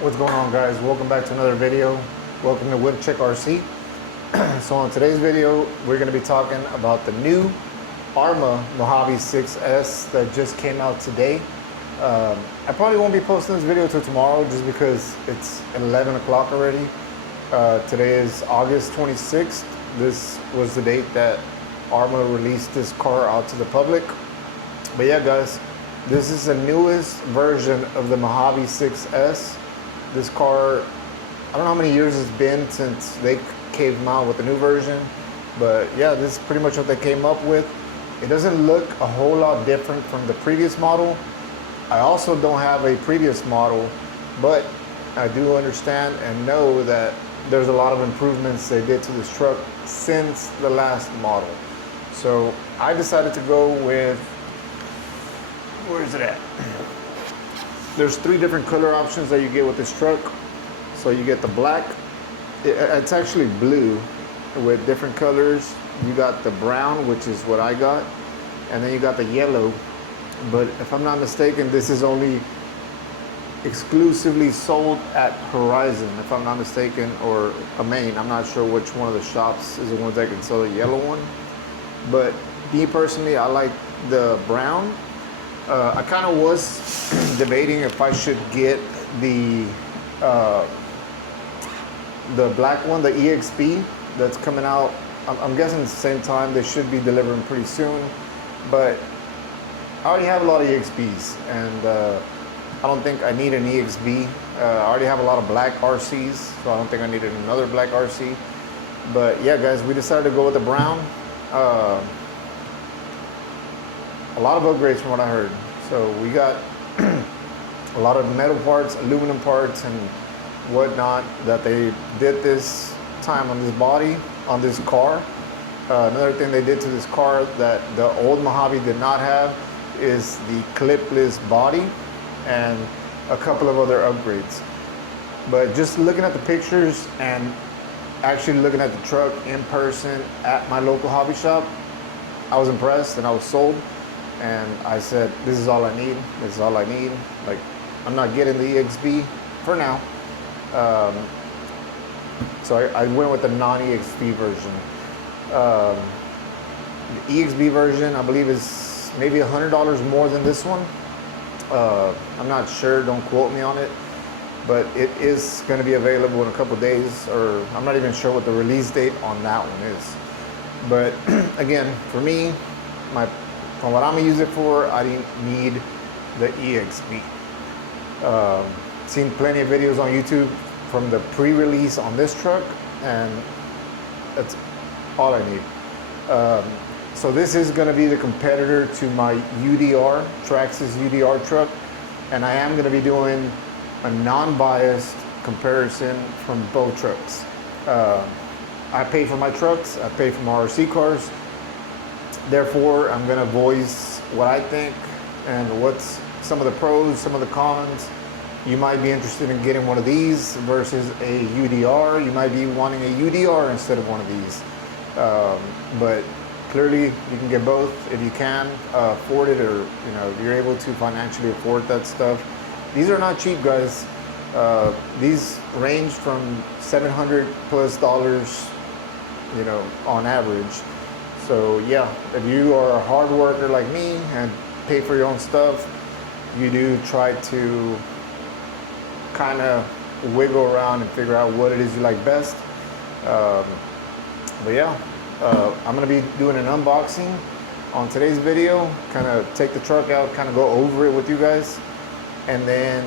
What's going on, guys? Welcome back to another video. Welcome to Whip Check RC. So on today's video, we're going to be talking about the new Arrma Mojave 6S that just came out today. I probably won't be posting this video till tomorrow just because it's 11 o'clock already. Today is August 26th. This was the date that Arrma released this car out to the public. But yeah, guys, this is the newest version of the Mojave 6S. This car, I don't know how many years it's been since they came out with the new version, but yeah, this is pretty much what they came up with. It doesn't look a whole lot different from the previous model. I also don't have a previous model, but I do understand and know that there's a lot of improvements they did to this truck since the last model. So I decided to go with, where is it at? There's three different color options that you get with this truck. So you get the black, it's actually blue with different colors. You got the brown, which is what I got, and then you got the yellow. But if I'm not mistaken, this is only exclusively sold at Horizon, if I'm not mistaken, or a Main. I'm not sure which one of the shops is the ones that can sell the yellow one. But me personally, I like the brown. I kind of was debating if I should get the black one, the EXP that's coming out. I'm guessing at the same time. They should be delivering pretty soon, but I already have a lot of EXPs, and I don't think I need an EXB. I already have a lot of black RCs, so I don't think I needed another black RC. But yeah, guys, we decided to go with the brown. A lot of upgrades from what I heard. So we got a lot of metal parts, aluminum parts, and whatnot that they did this time on this body, on this car. Another thing they did to this car that the old Mojave did not have is the clipless body and a couple of other upgrades. But just looking at the pictures and actually looking at the truck in person at my local hobby shop, I was impressed and I was sold. And I said, this is all I need. This is all I need. Like, I'm not getting the EXB for now. So I went with the non-EXP version. The EXB version, I believe, is maybe $100 more than this one. I'm not sure, don't quote me on it, but it is going to be available in a couple days, or I'm not even sure what the release date on that one is. But again, for me, from what I'm gonna use it for, I didn't need the EXP. Seen plenty of videos on YouTube from the pre-release on this truck, and that's all I need. So this is gonna be the competitor to my UDR, Traxxas UDR truck, and I am gonna be doing a non-biased comparison from both trucks. I pay for my trucks, I pay for my RC cars. Therefore, I'm going to voice what I think and what's some of the pros, some of the cons. You might be interested in getting one of these versus a UDR. You might be wanting a UDR instead of one of these. But clearly, you can get both if you can afford it, or you're able to financially afford that stuff. These are not cheap, guys. These range from $700 plus, on average. So yeah, if you are a hard worker like me and pay for your own stuff, you do try to kind of wiggle around and figure out what it is you like best. But yeah, I'm gonna be doing an unboxing on today's video, kind of take the truck out, kind of go over it with you guys. And then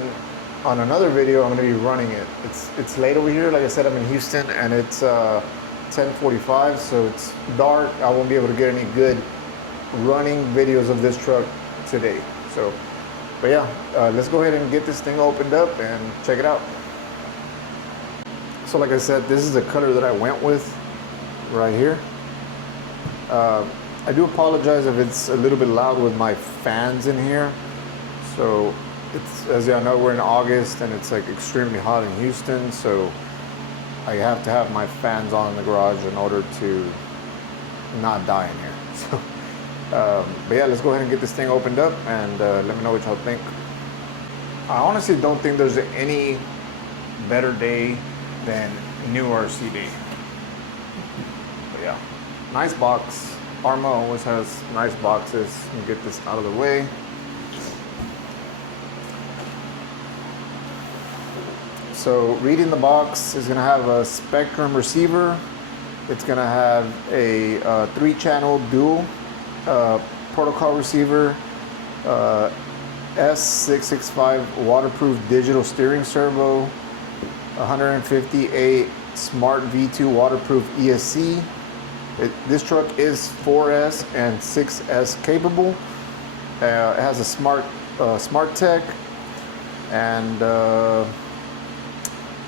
on another video, I'm gonna be running it. It's late over here. Like I said, I'm in Houston, and it's 10:45, so it's dark. I won't be able to get any good running videos of this truck today. So, but yeah, let's go ahead and get this thing opened up and check it out. So like I said, this is the color that I went with right here. I do apologize if it's a little bit loud with my fans in here. So it's, as y'all know, we're in August and it's like extremely hot in Houston, so I have to have my fans on in the garage in order to not die in here. So, but yeah, let's go ahead and get this thing opened up and let me know what y'all think. I honestly don't think there's any better day than new RC day. But yeah, nice box. Arma always has nice boxes. Let me get this out of the way. So reading the box is gonna have a Spectrum receiver. It's gonna have a 3-channel dual protocol receiver, S665 waterproof digital steering servo, 158 Smart V2 waterproof ESC. This truck is 4S and 6S capable. It has a smart tech, and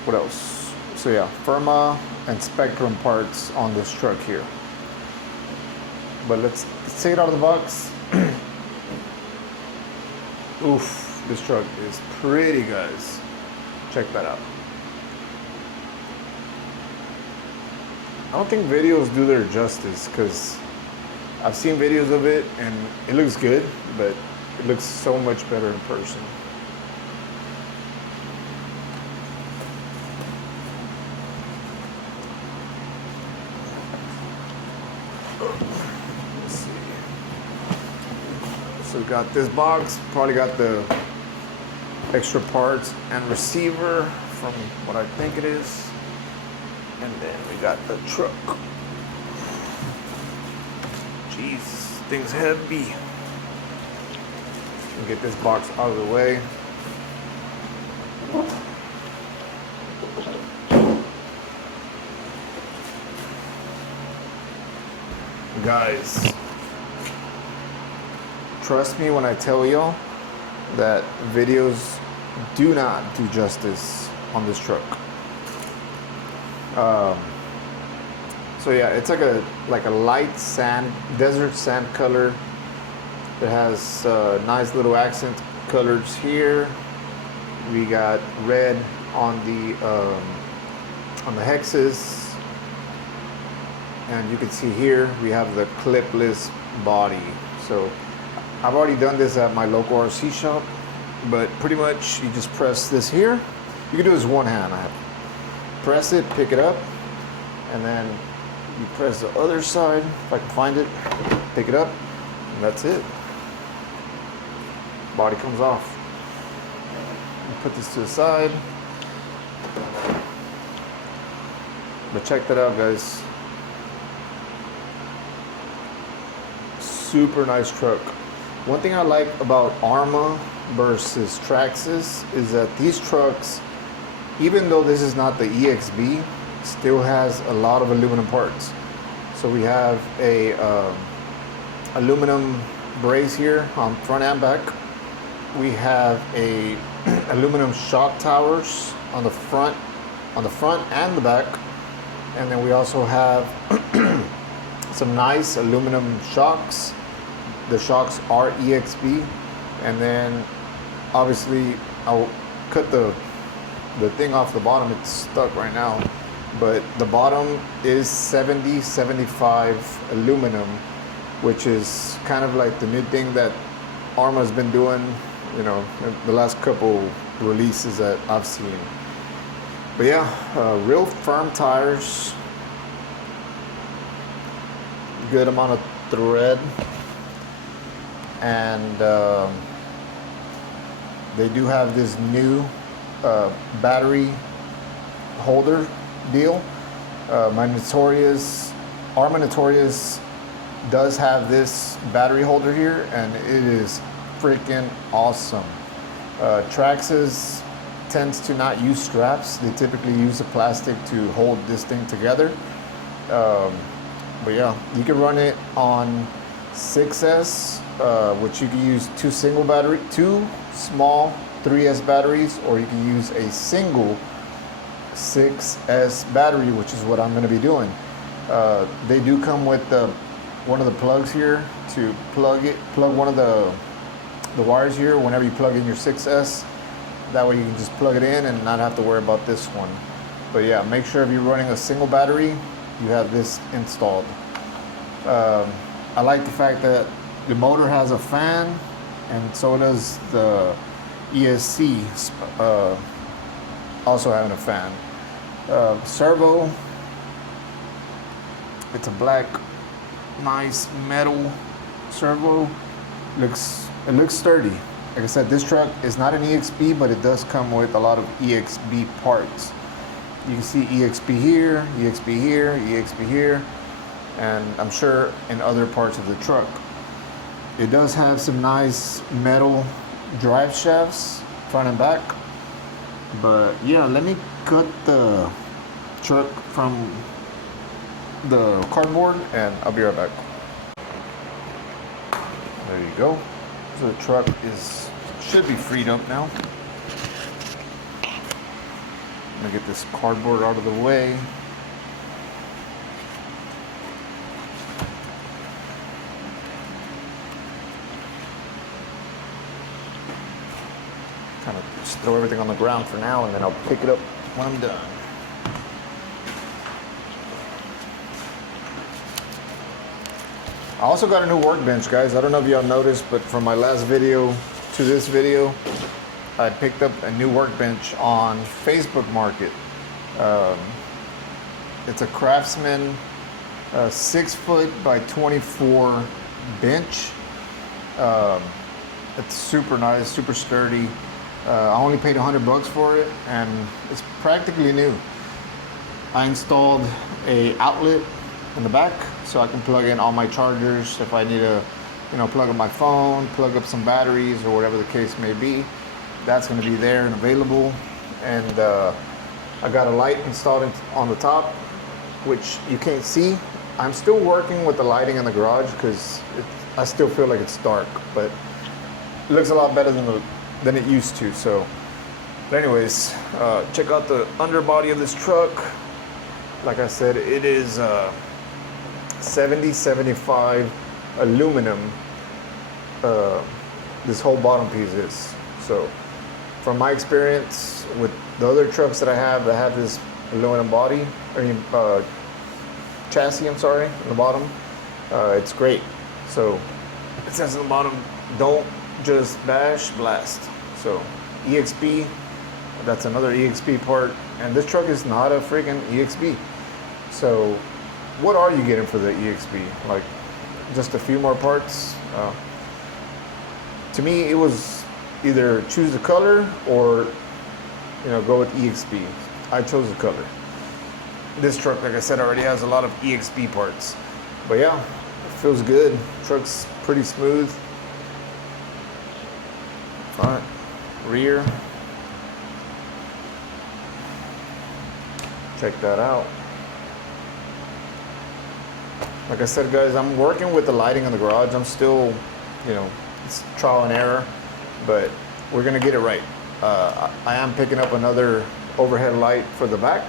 what else? So yeah, Firma and Spectrum parts on this truck here. But let's take it out of the box. Oof, this truck is pretty, guys. Check that out. I don't think videos do their justice, because I've seen videos of it and it looks good, but it looks so much better in person. Let's see. So we got this box, probably got the extra parts and receiver from what I think it is. And then we got the truck. Jeez, thing's heavy. Get this box out of the way. Guys, trust me when I tell y'all that videos do not do justice on this truck. So yeah, it's like a light sand, desert sand color. It has nice little accent colors here. We got red on the hexes, and you can see here we have the clipless body. So I've already done this at my local RC shop, but pretty much you just press this here. You can do this one hand. Press it, pick it up, and then you press the other side, if I can find it, pick it up, and that's it. Body comes off. Put this to the side. But check that out, guys. Super nice truck. One thing I like about Arma versus Traxxas is that these trucks, even though this is not the EXB, still has a lot of aluminum parts. So we have a aluminum brace here on front and back. We have a aluminum shock towers on the front and the back, and then we also have some nice aluminum shocks. The shocks are EXB, and then obviously I'll cut the thing off the bottom. It's stuck right now, but the bottom is 70-75 aluminum, which is kind of like the new thing that Arma's been doing, you know, the last couple releases that I've seen. But yeah, real firm tires, good amount of thread, and they do have this new battery holder deal. My Notorious, Arma Notorious does have this battery holder here, and it is freaking awesome. Traxxas tends to not use straps. They typically use the plastic to hold this thing together. But yeah, you can run it on 6S, which you can use two small 3S batteries, or you can use a single 6S battery, which is what I'm going to be doing. They do come with one of the plugs here to plug one of the wires here whenever you plug in your 6S. That way you can just plug it in and not have to worry about this one. But yeah, make sure if you're running a single battery, you have this installed. I like the fact that the motor has a fan, and so does the ESC also having a fan. Servo, it's a black, nice metal servo. It looks sturdy. Like I said, this truck is not an EXP, but it does come with a lot of EXP parts. You can see EXP here, EXP here, EXP here, and I'm sure in other parts of the truck. It does have some nice metal drive shafts, front and back. But yeah, let me cut the truck from the cardboard and I'll be right back. There you go. So the truck should be freed up now. I'm gonna get this cardboard out of the way. Kind of just throw everything on the ground for now, and then I'll pick it up when I'm done. I also got a new workbench, guys. I don't know if y'all noticed, but from my last video to this video, I picked up a new workbench on Facebook Market. It's a Craftsman 6 foot by 24 bench. It's super nice, super sturdy. I only paid $100 for it, and it's practically new. I installed a outlet in the back so I can plug in all my chargers if I need to, plug up my phone, plug up some batteries, or whatever the case may be. That's going to be there and available. And I got a light installed on the top, which you can't see. I'm still working with the lighting in the garage because I still feel like it's dark, but it looks a lot better than it used to. So, but anyways, check out the underbody of this truck. Like I said, it is 70-75 aluminum. This whole bottom piece is. So, from my experience with the other trucks that I have that have this aluminum body, chassis, I'm sorry, on the bottom, it's great. So, it says on the bottom, don't just bash, blast. So, EXP, that's another EXP part, and this truck is not a freaking EXP. So, what are you getting for the EXP? Like, just a few more parts? To me, it was either choose the color or, go with EXP. I chose the color. This truck, like I said, already has a lot of EXP parts. But yeah, it feels good. Truck's pretty smooth. Front, rear. Check that out. Like I said, guys, I'm working with the lighting in the garage. I'm still, it's trial and error, but we're gonna get it right. I am picking up another overhead light for the back.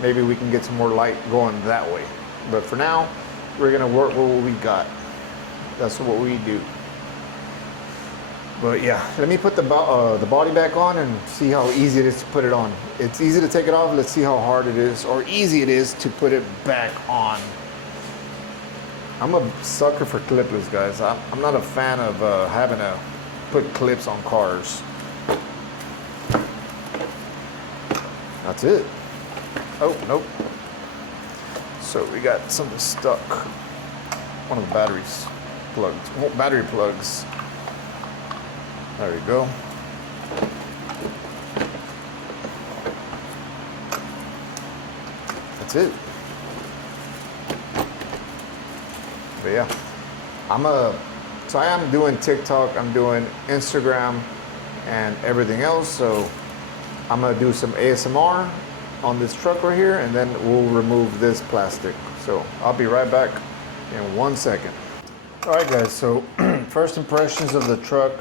Maybe we can get some more light going that way. But for now, we're gonna work with what we got. That's what we do. But yeah, let me put the body back on and see how easy it is to put it on. It's easy to take it off. Let's see how hard it is, or easy it is to put it back on. I'm a sucker for clipless, guys. I'm not a fan of having to put clips on cars. That's it. Oh, nope. So we got something stuck. One of the batteries plugs. Well, battery plugs. There we go. That's it. But yeah, so I am doing TikTok, I'm doing Instagram and everything else. So I'm gonna do some ASMR on this truck right here, and then we'll remove this plastic. So I'll be right back in 1 second. All right, guys, so first impressions of the truck.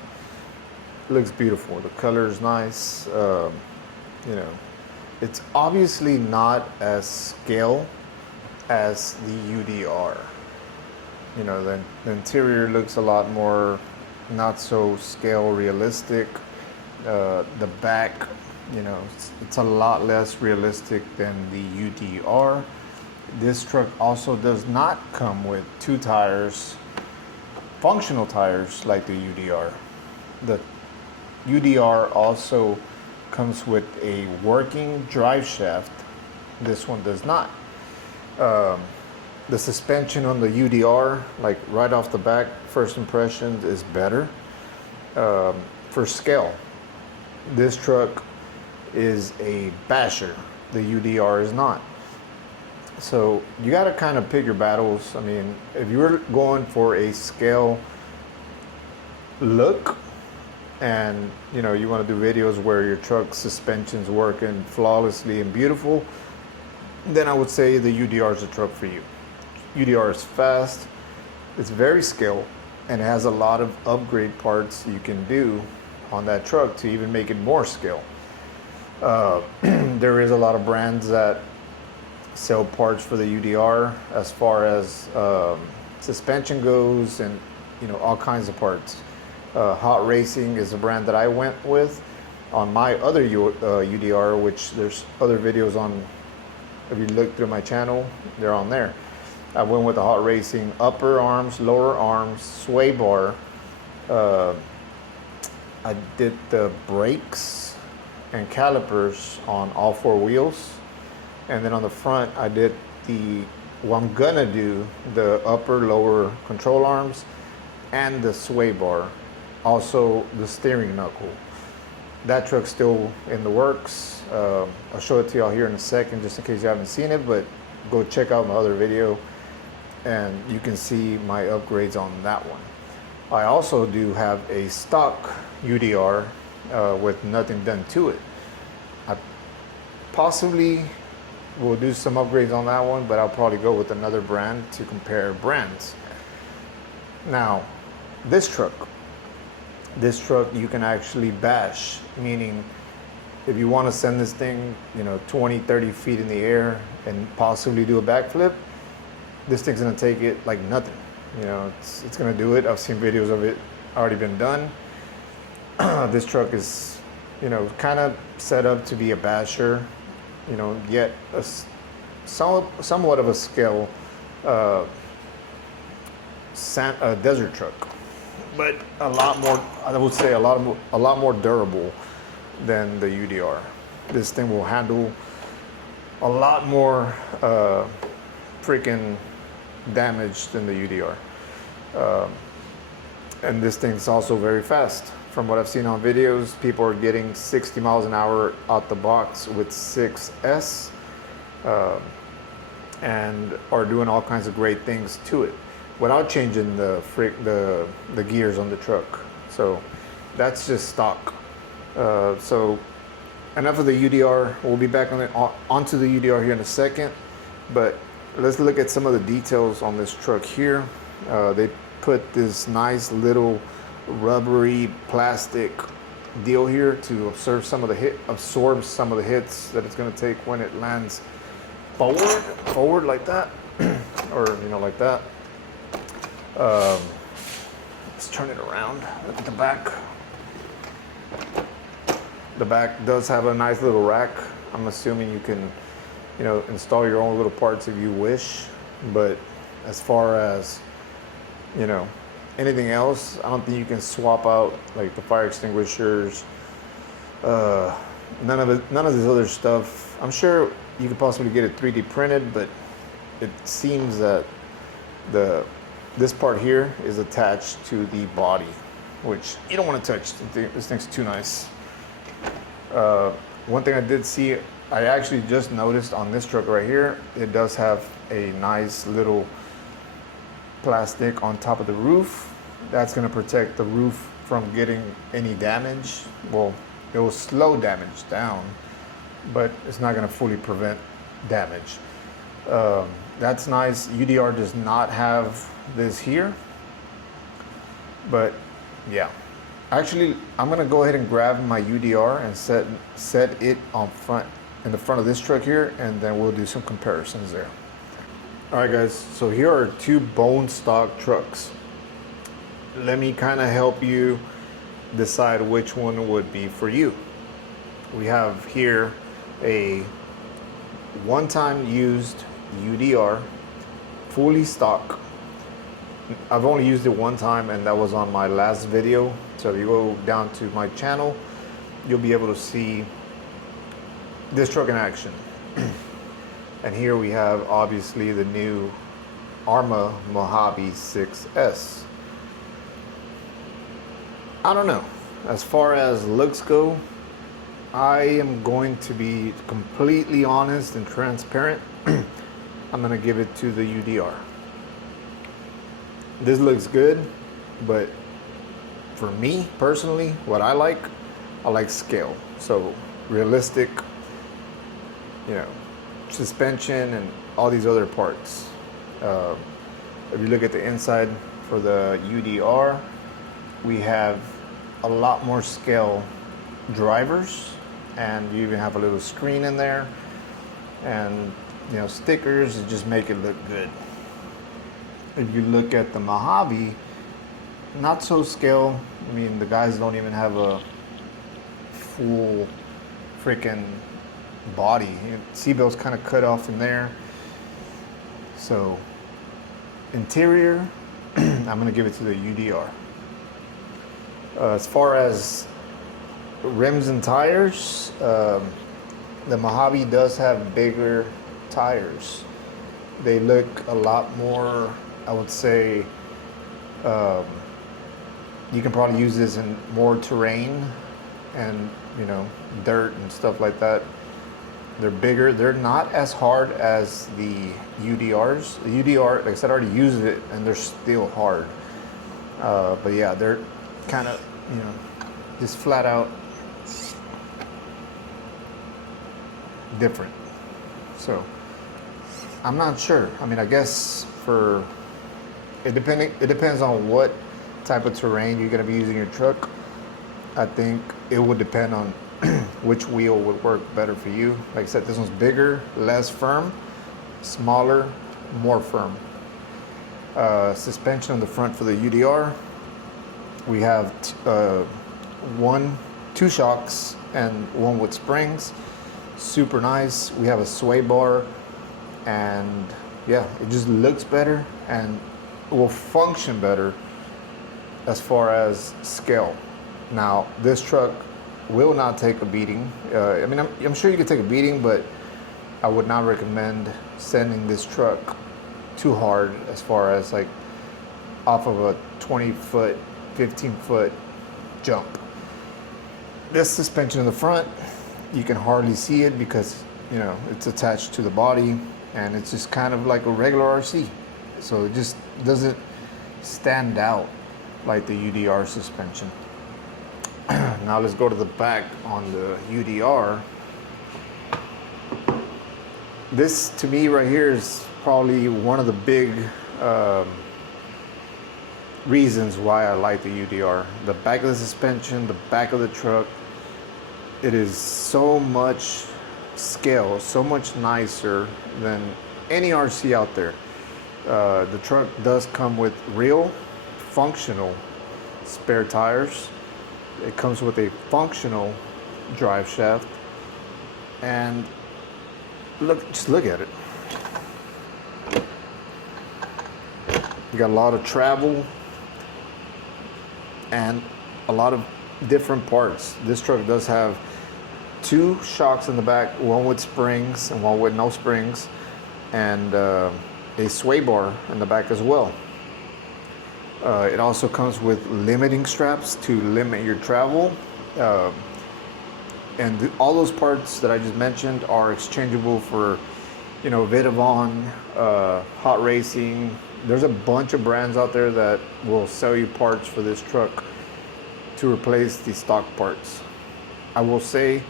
Looks beautiful. The color is nice. It's obviously not as scale as the UDR. The interior looks a lot more not so scale realistic. The back, it's a lot less realistic than the UDR. This truck also does not come with 2 tires, functional tires like the UDR. The UDR also comes with a working drive shaft. This one does not. The suspension on the UDR, like right off the back, first impressions is better. For scale, this truck is a basher. The UDR is not. So you got to kind of pick your battles. I mean, if you're going for a scale look, and you know you want to do videos where your truck suspension's working flawlessly and beautiful, then I would say the UDR is a truck for you. UDR is fast, it's very scale, and it has a lot of upgrade parts you can do on that truck to even make it more scale. There is a lot of brands that sell parts for the UDR as far as suspension goes, and you know, all kinds of parts. Hot Racing is a brand that I went with on my other UDR, which there's other videos on. If you look through my channel, they're on there. I went with the Hot Racing upper arms, lower arms, sway bar. I did the brakes and calipers on all four wheels. And then on the front, I did I'm gonna do the upper, lower control arms and the sway bar. Also the steering knuckle. That truck's still in the works. I'll show it to y'all here in a second, just in case you haven't seen it, but go check out my other video and you can see my upgrades on that one. I also do have a stock UDR with nothing done to it. I possibly will do some upgrades on that one, but I'll probably go with another brand to compare brands. Now, this truck you can actually bash, meaning if you want to send this thing, you know, 20, 30 feet in the air and possibly do a backflip, this thing's gonna take it like nothing. You know, it's gonna do it. I've seen videos of it already been done. This truck is, you know, kind of set up to be a basher, you know, yet somewhat of a scale desert truck, but a lot more, I would say a lot more durable than the UDR. This thing will handle a lot more freaking damage than the UDR. And this thing's also very fast. From what I've seen on videos, people are getting 60 miles an hour out the box with 6S and are doing all kinds of great things to it without changing the gears on the truck. So that's just stock. So enough of the UDR. We'll be back onto the UDR here in a second, but let's look at some of the details on this truck here. They put this nice little rubbery plastic deal here to absorb some of the hits that it's going to take when it lands forward like that, or you know, like that. Let's turn it around. Look at the back. The back does have a nice little rack. I'm assuming you can, you know, install your own little parts if you wish, but as far as, you know, anything else, I don't think you can swap out like the fire extinguishers, none of this other stuff. I'm sure you could possibly get it 3D printed, but it seems that this part here is attached to the body, which you don't want to touch. This thing's too nice. One thing I did see, I actually just noticed on this truck right here, it does have a nice little plastic on top of the roof. That's going to protect the roof from getting any damage. Well, it will slow damage down, but it's not going to fully prevent damage. That's nice. UDR does not have this here, but yeah. Actually, I'm going to go ahead and grab my UDR and set it in the front of this truck here, and then we'll do some comparisons there. All right, guys, so here are two bone stock trucks. Let me kind of help you decide which one would be for you. We have here a one-time used UDR, fully stock. I've only used it one time, and that was on my last video. So if you go down to my channel, you'll be able to see this truck in action. And here we have obviously the new Arrma Mojave 6S. I don't know. As far as looks go, I am going to be completely honest and transparent. I'm gonna give it to the UDR. This looks good, but for me personally, what I like scale. So realistic, you know, suspension and all these other parts. If you look at the inside for the UDR, we have a lot more scale drivers, and you even have a little screen in there, and you know, stickers that just make it look good. If you look at the Mojave, not so scale. I mean, the guys don't even have a full freaking body. Seatbelt's kind of cut off in there. So interior, I'm gonna give it to the UDR. As far as rims and tires, the Mojave does have bigger tires. They look a lot more, I would say, you can probably use this in more terrain and, you know, dirt and stuff like that. They're bigger. They're not as hard as the UDRs. The UDR, like I said, I already used it and they're still hard. But yeah, they're kind of, you know, just flat out different. So I'm not sure. I mean, I guess it depends on what type of terrain you're going to be using your truck. I think it would depend on which wheel would work better for you. Like I said, this one's bigger, less firm, smaller, more firm. Suspension on the front for the UDR. We have two shocks and one with springs. Super nice. We have a sway bar, and yeah, it just looks better and will function better as far as scale. Now, this truck will not take a beating. I mean, I'm sure you could take a beating, but I would not recommend sending this truck too hard as far as like off of a 20-foot, 15-foot jump. This suspension in the front, you can hardly see it because, you know, it's attached to the body and it's just kind of like a regular RC. So it just doesn't stand out like the UDR suspension. Now let's go to the back on the UDR. This to me right here is probably one of the big reasons why I like the UDR. The back of the suspension, the back of the truck, it is so much scale, so much nicer than any RC out there. The truck does come with real functional spare tires. It comes with a functional drive shaft, and just look at it. You got a lot of travel and a lot of different parts. This truck does have two shocks in the back, one with springs and one with no springs, and a sway bar in the back as well. It also comes with limiting straps to limit your travel. And all those parts that I just mentioned are exchangeable for, you know, Vidavon, Hot Racing. There's a bunch of brands out there that will sell you parts for this truck to replace the stock parts. I will say,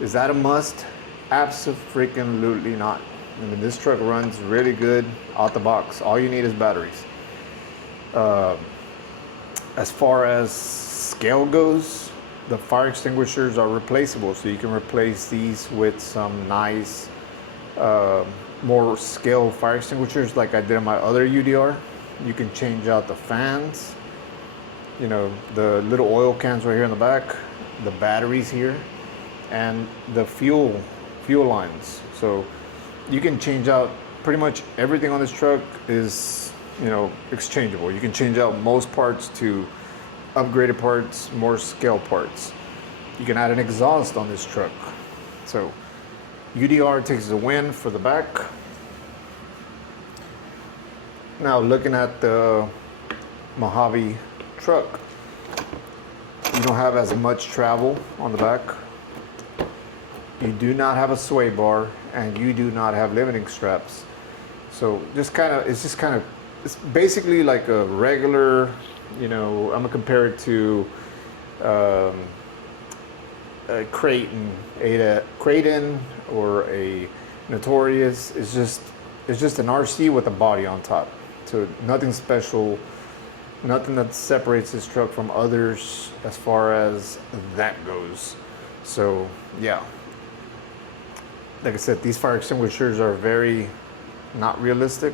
is that a must? Abso-freaking-lutely not. I mean, this truck runs really good out the box. All you need is batteries. As far as scale goes, the fire extinguishers are replaceable, so you can replace these with some nice more scale fire extinguishers like I did on my other UDR. You can change out the fans, you know, the little oil cans right here in the back, the batteries here, and the fuel lines. So you can change out pretty much everything on this truck is, you know, exchangeable. You can change out most parts to upgraded parts, more scale parts. You can add an exhaust on this truck. So UDR takes the win for the back. Now looking at the Mojave truck, you don't have as much travel on the back. You do not have a sway bar, and you do not have limiting straps. So it's basically like a regular, you know, I'm gonna compare it to a Creighton or a Notorious. It's just an RC with a body on top. So nothing special, nothing that separates this truck from others as far as that goes. So yeah, like I said, these fire extinguishers are very not realistic.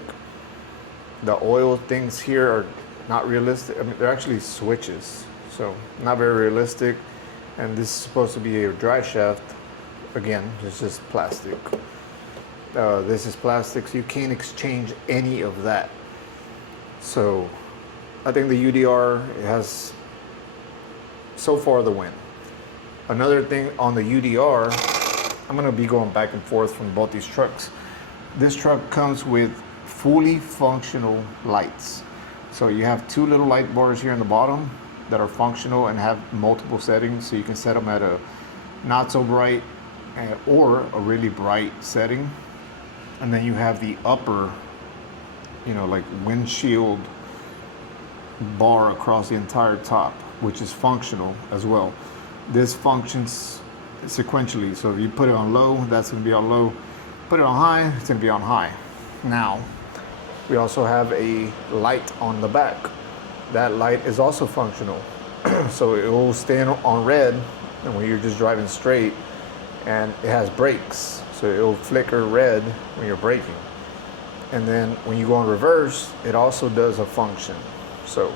The oil things here are not realistic. I mean, they're actually switches, so not very realistic. And this is supposed to be a drive shaft. Again, it's just plastic. This is plastic, so you can't exchange any of that. So I think the UDR has so far the win. Another thing on the UDR, I'm gonna be going back and forth from both these trucks. This truck comes with fully functional lights. So you have two little light bars here in the bottom that are functional and have multiple settings. So you can set them at a not so bright or a really bright setting. And then you have the upper, you know, like windshield bar across the entire top, which is functional as well. This functions sequentially. So if you put it on low, that's gonna be on low. Put it on high, it's gonna be on high. Now, we also have a light on the back. That light is also functional. So it will stay on red and when you're just driving straight, and it has brakes. So it will flicker red when you're braking. And then when you go in reverse, it also does a function. So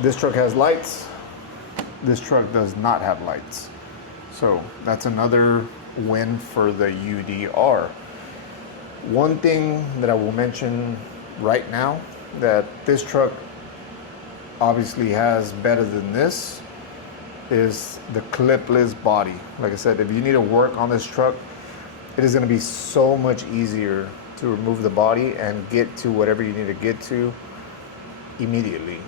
this truck has lights. This truck does not have lights. So that's another win for the UDR. One thing that I will mention right now that this truck obviously has better than this is the clipless body. Like I said, if you need to work on this truck, it is going to be so much easier to remove the body and get to whatever you need to get to immediately.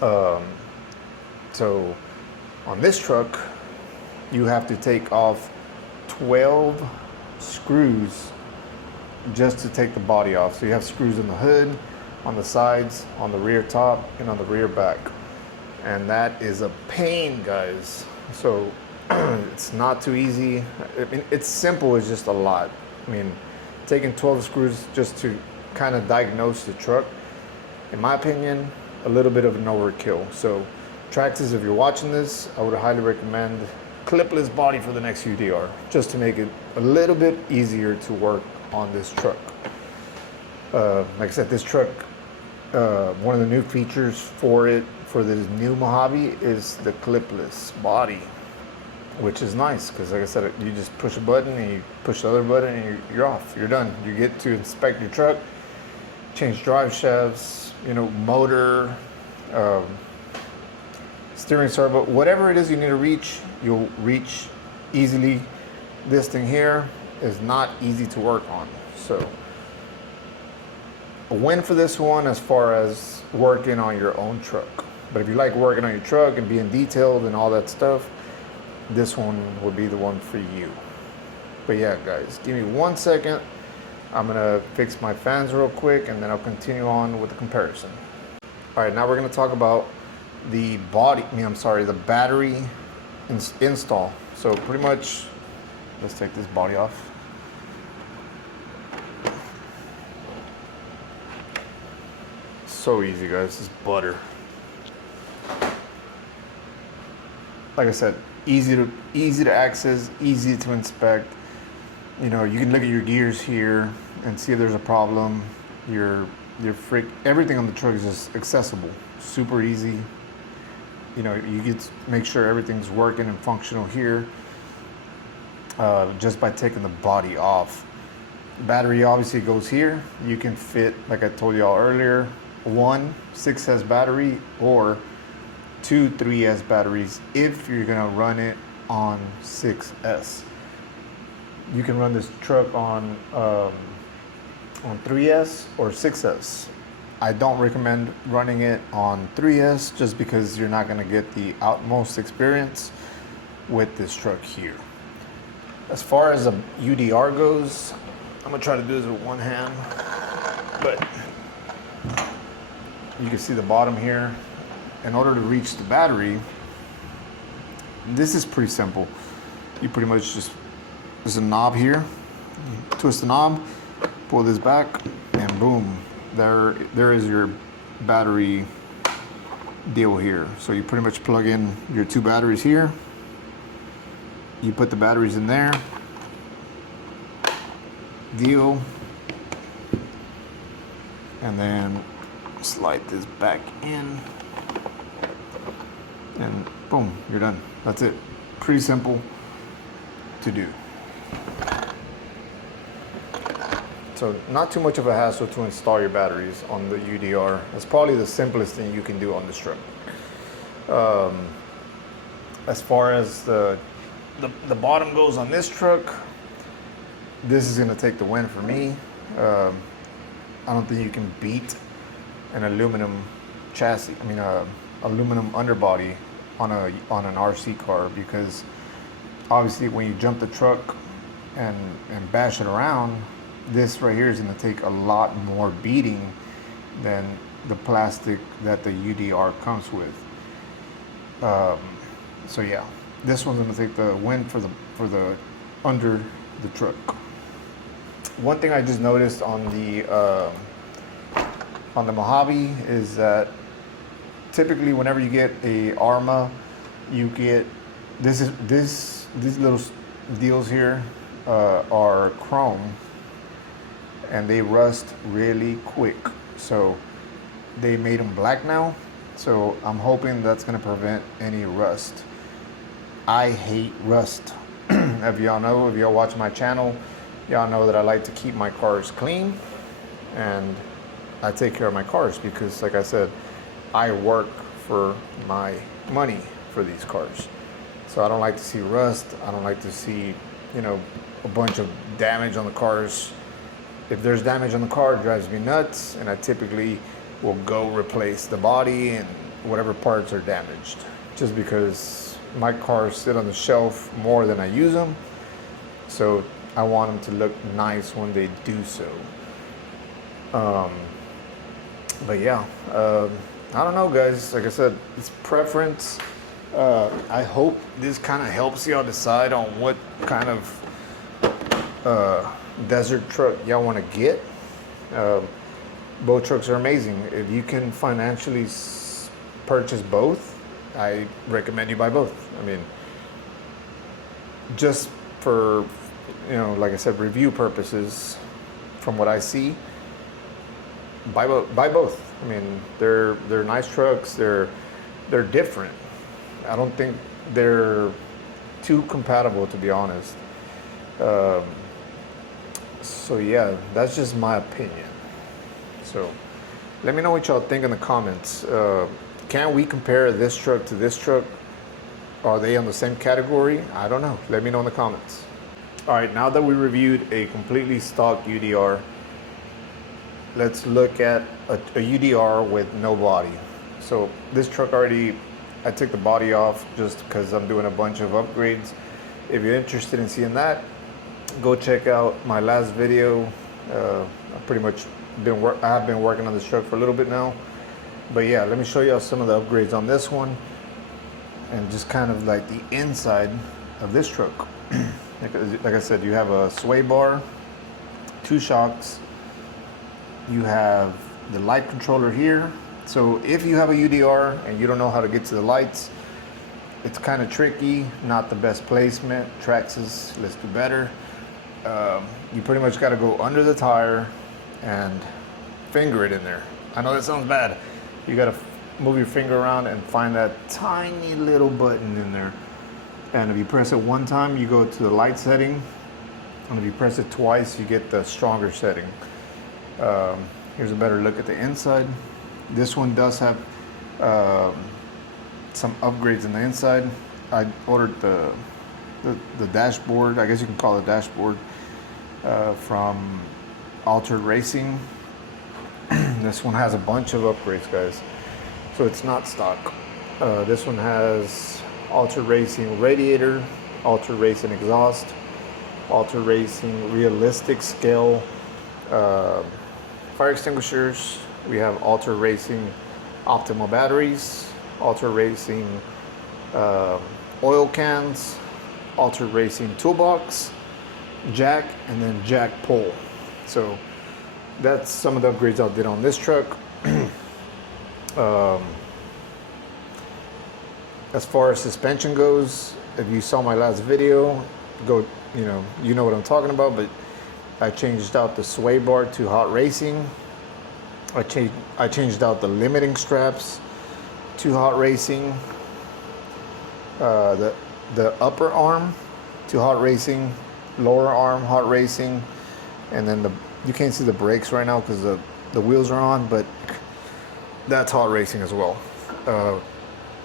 So on this truck, you have to take off 12 screws just to take the body off. So you have screws in the hood, on the sides, on the rear top, and on the rear back. And that is a pain, guys. So it's not too easy. I mean, it's simple, it's just a lot. I mean, taking 12 screws just to kind of diagnose the truck, in my opinion, a little bit of an overkill. So Traxxas, if you're watching this, I would highly recommend clipless body for the next UDR, just to make it a little bit easier to work on this truck. Like I said, this truck, one of the new features for this new Mojave is the clipless body, which is nice because, like I said, you just push a button and you push the other button and you're off. You're done. You get to inspect your truck, change drive shafts, you know, motor, steering servo, whatever it is you need to reach, you'll reach easily. This thing here is not easy to work on. So a win for this one as far as working on your own truck. But if you like working on your truck and being detailed and all that stuff, this one would be the one for you. But yeah, guys, give me 1 second. I'm gonna fix my fans real quick and then I'll continue on with the comparison. All right, now we're gonna talk about the the battery install. So pretty much, let's take this body off. So easy, guys, it's butter. Like I said, easy to access, easy to inspect. You know, you can look at your gears here and see if there's a problem. Everything on the truck is just accessible, super easy. You know, you get to make sure everything's working and functional here just by taking the body off. Battery obviously goes here. You can fit, like I told y'all earlier, one 6S battery or two 3S batteries if you're gonna run it on 6S. You can run this truck on 3S or 6S. I don't recommend running it on 3S just because you're not going to get the utmost experience with this truck here. As far as a UDR goes, I'm going to try to do this with one hand, but you can see the bottom here. In order to reach the battery, this is pretty simple. You pretty much just, there's a knob here, you twist the knob, pull this back, and boom, there is your battery deal here. So you pretty much plug in your two batteries here, you put the batteries in there, deal, and then slide this back in, and boom, you're done. That's it. Pretty simple to do. So not too much of a hassle to install your batteries on the UDR. It's probably the simplest thing you can do on this truck. As far as the bottom goes on this truck, this is going to take the win for me. I don't think you can beat an aluminum chassis. I mean, aluminum underbody on an RC car, because obviously when you jump the truck and bash it around, this right here is going to take a lot more beating than the plastic that the UDR comes with. So yeah, this one's going to take the win for the under the truck. One thing I just noticed on the Mojave is that typically whenever you get a Arma, you get these little deals here are chrome, and they rust really quick. So they made them black now. So I'm hoping that's gonna prevent any rust. I hate rust. If y'all watch my channel, y'all know that I like to keep my cars clean, and I take care of my cars because, like I said, I work for my money for these cars. So I don't like to see rust. I don't like to see, a bunch of damage on the cars. If there's damage on the car, it drives me nuts, and I typically will go replace the body and whatever parts are damaged, just because my cars sit on the shelf more than I use them. So I want them to look nice when they do so. But yeah, I don't know, guys. Like I said, it's preference. I hope this kind of helps y'all decide on what kind of desert truck y'all want to get. Both trucks are amazing. If you can financially purchase both, I recommend you buy both. I mean, just for, like I said, review purposes, from what I see, buy both. I mean, they're nice trucks. They're different. I don't think they're too compatible, to be honest. So yeah, that's just my opinion. So let me know what y'all think in the comments. Can we compare this truck to this truck? Are they on the same category? I don't know. Let me know in the comments. All right, now that we reviewed a completely stock UDR, let's look at a UDR with no body. So this truck already, I took the body off just because I'm doing a bunch of upgrades. If you're interested in seeing that, go check out my last video. I've been working on this truck for a little bit now. But yeah, let me show you some of the upgrades on this one, and just kind of like the inside of this truck. Like I said, you have a sway bar, 2 shocks, you have the light controller here. So if you have a UDR and you don't know how to get to the lights, it's kind of tricky, not the best placement. Traxxas, let's do better. You pretty much got to go under the tire and finger it in there. I know that sounds bad. You got to move your finger around and find that tiny little button in there. And if you press it one time, you go to the light setting. And if you press it twice, you get the stronger setting. Here's a better look at the inside. This one does have some upgrades in the inside. I ordered the the dashboard, I guess you can call it dashboard, from Altered Racing. This one has a bunch of upgrades, guys, so it's not stock. This one has Altered Racing radiator, Altered Racing exhaust, Altered Racing realistic scale fire extinguishers. We have Altered Racing optimal batteries, Altered Racing oil cans, Altered Racing toolbox, jack, and then jack pole. So that's some of the upgrades I did on this truck. As far as suspension goes, if you saw my last video, you know what I'm talking about, but I changed out the sway bar to hot racing. I changed out the limiting straps to hot racing. The upper arm to hot racing, lower arm hot racing, and then you can't see the brakes right now because the wheels are on, but that's hot racing as well.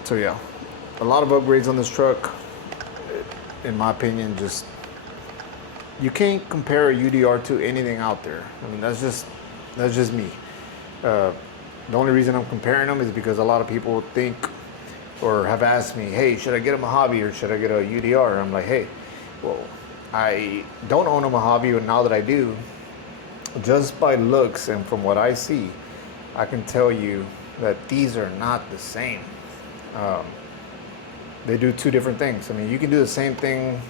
So yeah, a lot of upgrades on this truck. In my opinion, just you can't compare a UDR to anything out there. I mean, that's just me. The only reason I'm comparing them is because a lot of people think or have asked me, hey, should I get a Mojave or should I get a UDR? And I'm like, hey, well, I don't own a Mojave, and now that I do, just by looks and from what I see, I can tell you that these are not the same. They do two different things. I mean, you can do the same thing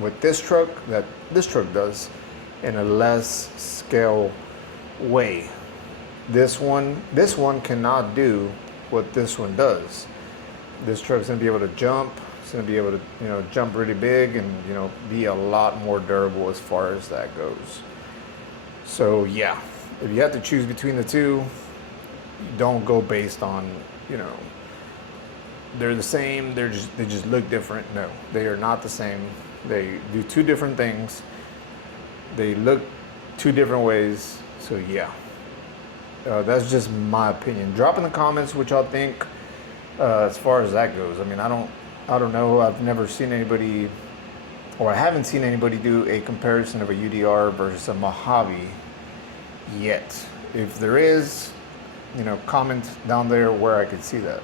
with this truck that this truck does in a less scale way. This one cannot do what this one does. This truck's gonna be able to jump. It's gonna be able to, jump really big and, be a lot more durable as far as that goes. So yeah, if you have to choose between the two, don't go based on, they're the same, they just look different. No, they are not the same. They do two different things. They look two different ways. So yeah, that's just my opinion. Drop in the comments what y'all think as far as that goes. I mean, I don't know. I've never seen anybody, or I haven't seen anybody do a comparison of a UDR versus a Mojave yet. If there is, comment down there where I could see that.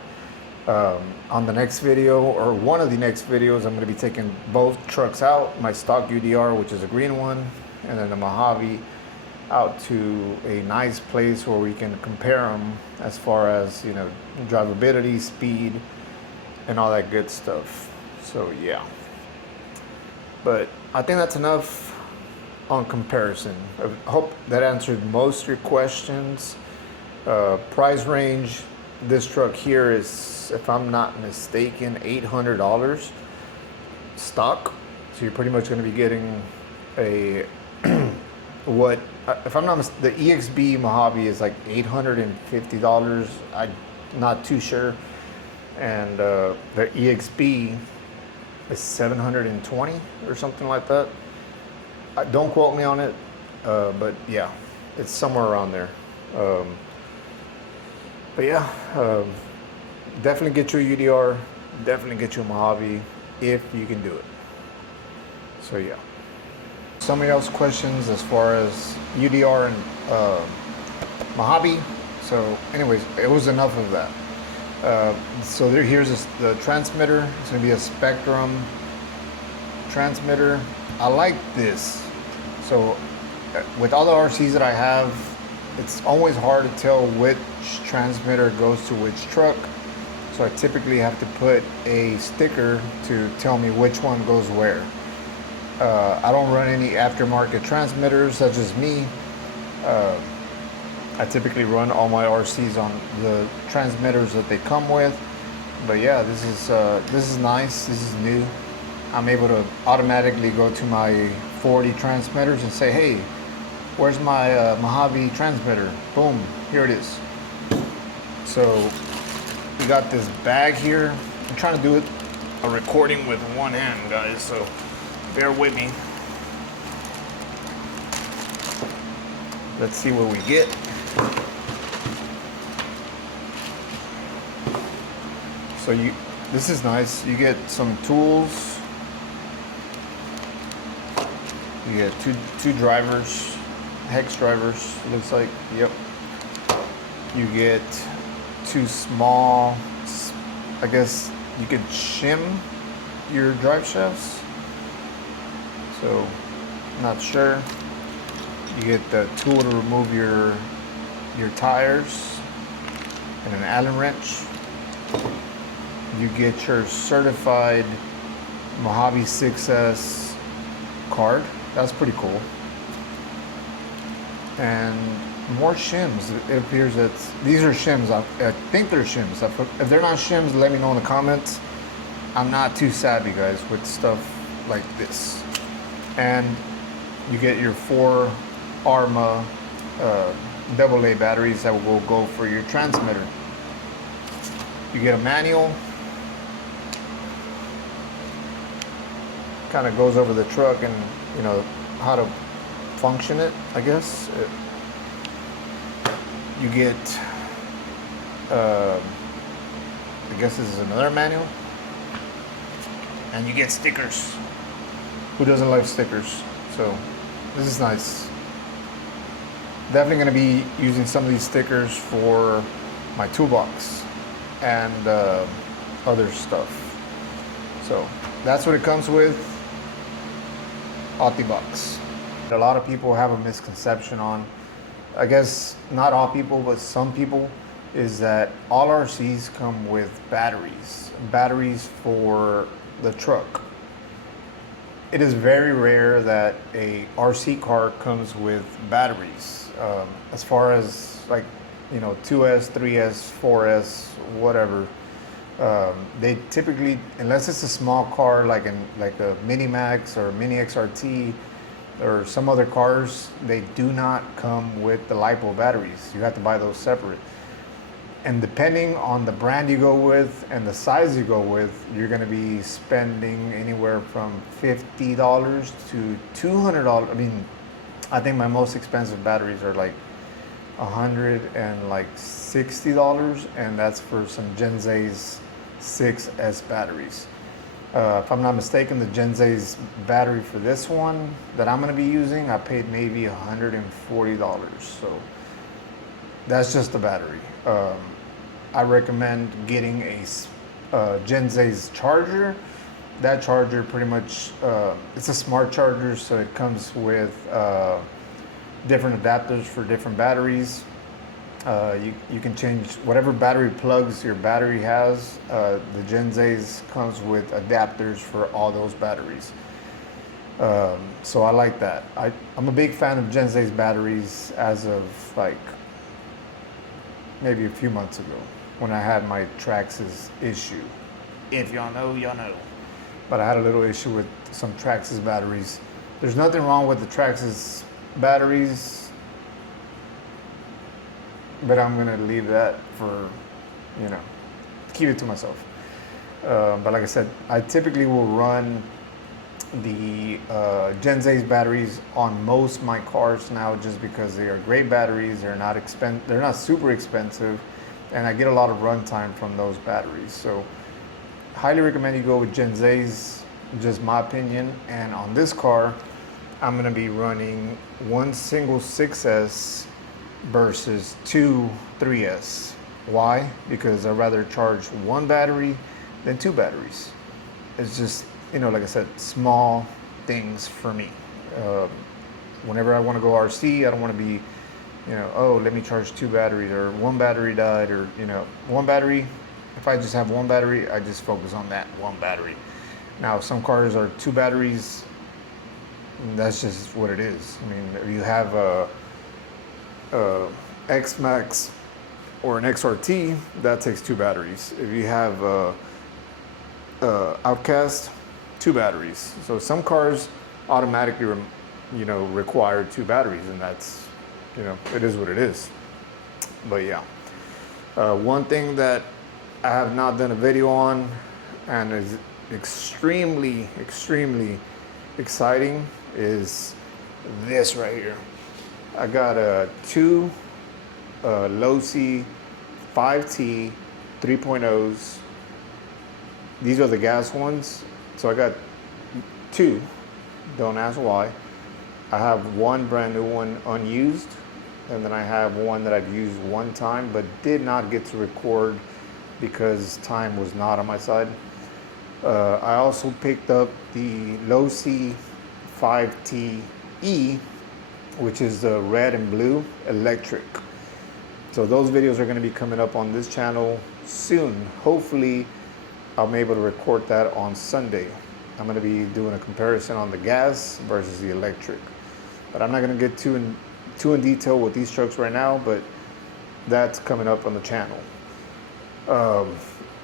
On the next video, or one of the next videos, I'm going to be taking both trucks out, my stock UDR, which is a green one, and then the Mojave, out to a nice place where we can compare them as far as, drivability, speed, and all that good stuff. So yeah, but I think that's enough on comparison. I hope that answered most of your questions. Price range, this truck here is, if I'm not mistaken, $800 stock. So you're pretty much going to be getting a if I'm not the EXB Mojave is like $850. I'm not too sure, and the EXB is $720 or something like that. Don't quote me on it, but yeah, it's somewhere around there. But yeah, definitely get you a UDR, definitely get you a Mojave if you can do it. So yeah. Somebody else questions as far as UDR and Mojave. So anyways, it was enough of that. So here's the transmitter. It's gonna be a Spectrum transmitter. I like this. So with all the RCs that I have, it's always hard to tell which transmitter goes to which truck. So I typically have to put a sticker to tell me which one goes where. I don't run any aftermarket transmitters. That's just me. I typically run all my RCs on the transmitters that they come with. But yeah, this is nice. This is new. I'm able to automatically go to my 40 transmitters and say, hey, where's my Mojave transmitter? Boom, here it is. So we got this bag here. I'm trying to do a recording with one hand, guys, so bear with me. Let's see what we get. So this is nice. You get some tools. get two drivers, hex drivers, it looks like. Yep. You get two small, I guess you could shim your drive shafts. So, not sure. You get the tool to remove your tires and an Allen wrench. You get your certified Mojave 6S card. That's pretty cool. And more shims. It appears that these are shims. I think they're shims. If they're not shims, let me know in the comments. I'm not too savvy, guys, with stuff like this. And you get your 4 ARMA AA batteries that will go for your transmitter. You get a manual. Kind of goes over the truck and, you know, how to function it, I guess. You get, I guess this is another manual. And you get stickers. Who doesn't like stickers? So this is nice. Definitely going to be using some of these stickers for my toolbox and other stuff. So that's what it comes with. Out the box. A lot of people have a misconception on, I guess not all people, but some people, is that all RCs come with batteries for the truck. It is very rare that a RC car comes with batteries. As far as, like, you know, 2S, 3S, 4S, whatever, they typically, unless it's a small car like a Mini Max or Mini XRT or some other cars, they do not come with the LiPo batteries. You have to buy those separate. And depending on the brand you go with and the size you go with, you're going to be spending anywhere from $50 to $200. I mean, I think my most expensive batteries are like $160, and that's for some Genze's 6S batteries. If I'm not mistaken, the Genze's battery for this one that I'm going to be using, I paid maybe $140. So that's just the battery. I recommend getting a Genze's charger. That charger pretty much, it's a smart charger, so it comes with different adapters for different batteries. You can change whatever battery plugs your battery has. The Genze's comes with adapters for all those batteries. So I like that. I'm a big fan of Genze's batteries as of like maybe a few months ago when I had my Traxxas issue. If y'all know, y'all know. But I had a little issue with some Traxxas batteries. There's nothing wrong with the Traxxas batteries, but I'm gonna leave that for, you know, keep it to myself. But like I said, I typically will run the Genze's batteries on most of my cars now, just because they are great batteries. They're not super expensive, and I get a lot of runtime from those batteries. So highly recommend you go with Genze's, just my opinion. And on this car, I'm gonna be running one single 6S versus two 3S. Why? Because I'd rather charge one battery than two batteries. It's just, you know, like I said, small things for me. Whenever I want to go RC, I don't want to be, you know, oh, let me charge two batteries, or one battery died, or, you know, one battery. If I just have one battery, I just focus on that one battery. Now, some cars are two batteries. That's just what it is. I mean, if you have a X-Max or an XRT, that takes two batteries. If you have Outcast, two batteries. So some cars automatically, you know, require two batteries, and that's, you know, it is what it is. But yeah, one thing that I have not done a video on, and is extremely exciting, is this right here. I got two Losi 5T 3.0s. These are the gas ones. So I got two, don't ask why. I have one brand new one unused, and then I have one that I've used one time but did not get to record because time was not on my side. I also picked up the Low C 5TE, which is the red and blue electric. So those videos are going to be coming up on this channel soon. Hopefully I'll be able to record that on Sunday. I'm going to be doing a comparison on the gas versus the electric. But I'm not going to get too in detail with these trucks right now, but that's coming up on the channel.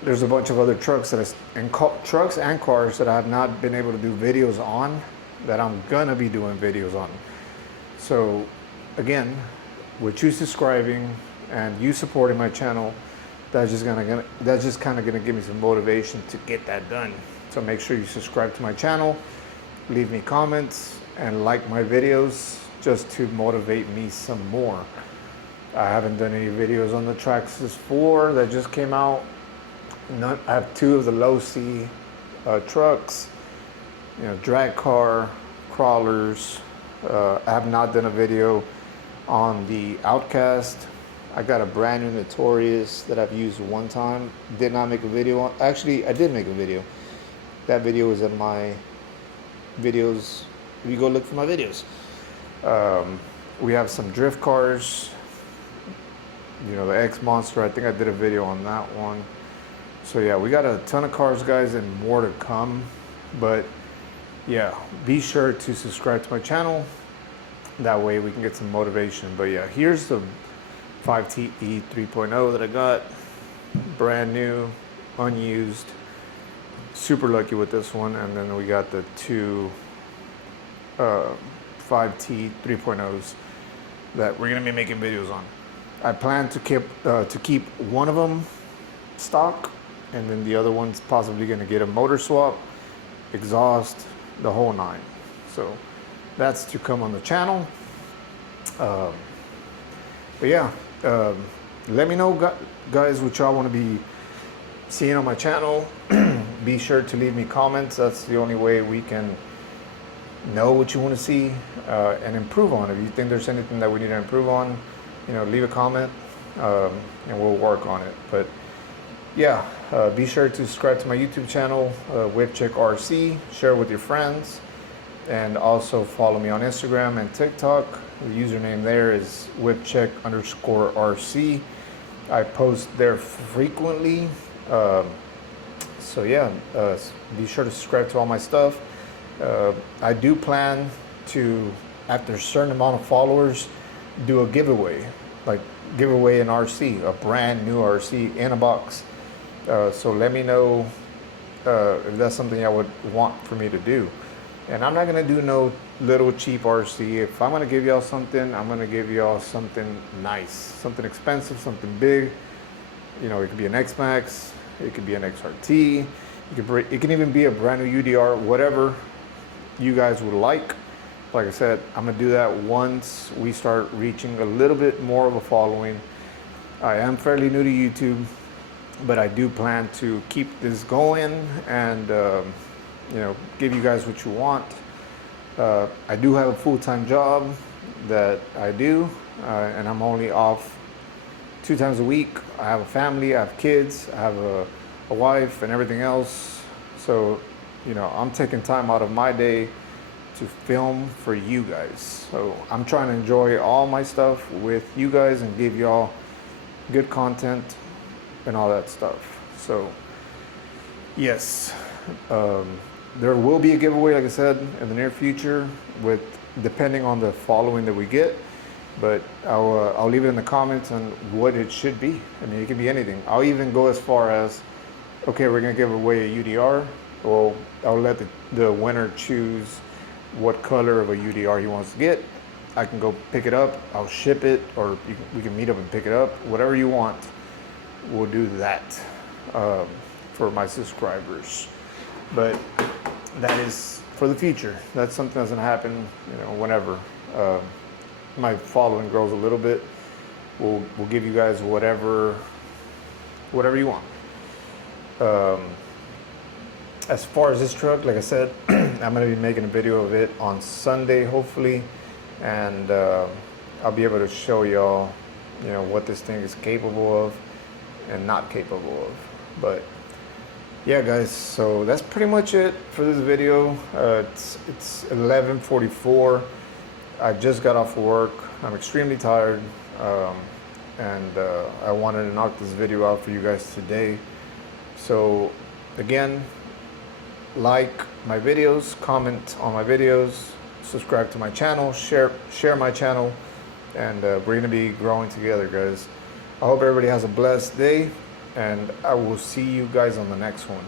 There's a bunch of other trucks trucks and cars that I have not been able to do videos on that I'm gonna be doing videos on. So again, with you subscribing and you supporting my channel, that's just kind of gonna give me some motivation to get that done. So make sure you subscribe to my channel, leave me comments, and like my videos just to motivate me some more. I haven't done any videos on the Traxxas 4 that just came out. I have 2 of the Low C trucks, drag car, crawlers. I have not done a video on the Outcast. I got a brand new Notorious that I've used one time. Did not make a video on. Actually, I did make a video. That video is in my videos. If you go look for my videos. We have some drift cars. The X Monster. I think I did a video on that one. So yeah, we got a ton of cars, guys, and more to come. But yeah, be sure to subscribe to my channel. That way we can get some motivation. But yeah, here's the 5TE 3.0 that I got. Brand new, unused. Super lucky with this one. And then we got the 2 5T 3.0s that we're going to be making videos on. I plan to keep one of them stock, and then the other one's possibly going to get a motor swap, exhaust, the whole 9. So that's to come on the channel. But yeah, let me know, guys, what y'all want to be seeing on my channel. Be sure to leave me comments. That's the only way we can know what you want to see and improve on. If you think there's anything that we need to improve on, leave a comment and we'll work on it. But yeah, be sure to subscribe to my YouTube channel, WhipCheck RC. Share with your friends, and also follow me on Instagram and TikTok. The username there is WhipCheck_RC. I post there frequently. So yeah, be sure to subscribe to all my stuff. I do plan to, after a certain amount of followers, do a giveaway, like give away an RC, a brand new RC in a box. So let me know if that's something I would want for me to do. And I'm not gonna do no little cheap RC. If I'm gonna give y'all something, I'm gonna give y'all something nice, something expensive, something big. It could be an X-Max, it could be an XRT, it can even be a brand new UDR, whatever you guys would like. Like I said, I'm gonna do that once we start reaching a little bit more of a following. I am fairly new to YouTube, but I do plan to keep this going and give you guys what you want. I do have a full-time job that I do, and I'm only off 2 times a week. I have a family, I have kids, I have a wife and everything else. So I'm taking time out of my day to film for you guys. So I'm trying to enjoy all my stuff with you guys and give y'all good content and all that stuff. So yes, there will be a giveaway, like I said, in the near future, depending on the following that we get. But I'll leave it in the comments on what it should be. I mean, it can be anything. I'll even go as far as, okay, we're gonna give away a UDR. Well, I'll let the winner choose what color of a UDR he wants to get. I can go pick it up, I'll ship it, or we can meet up and pick it up. Whatever you want, we'll do that for my subscribers. But that is for the future. That's something that's gonna happen, whenever my following grows a little bit. We'll give you guys whatever you want. as far as this truck, like I said, I'm going to be making a video of it on Sunday, hopefully, and I'll be able to show y'all, you know, what this thing is capable of and not capable of. But yeah, guys, so that's pretty much it for this video. It's 11:44. I just got off work. I'm extremely tired, and I wanted to knock this video out for you guys today. So again, like my videos, comment on my videos, subscribe to my channel, share my channel, and we're gonna be growing together, guys. I hope everybody has a blessed day, and I will see you guys on the next one.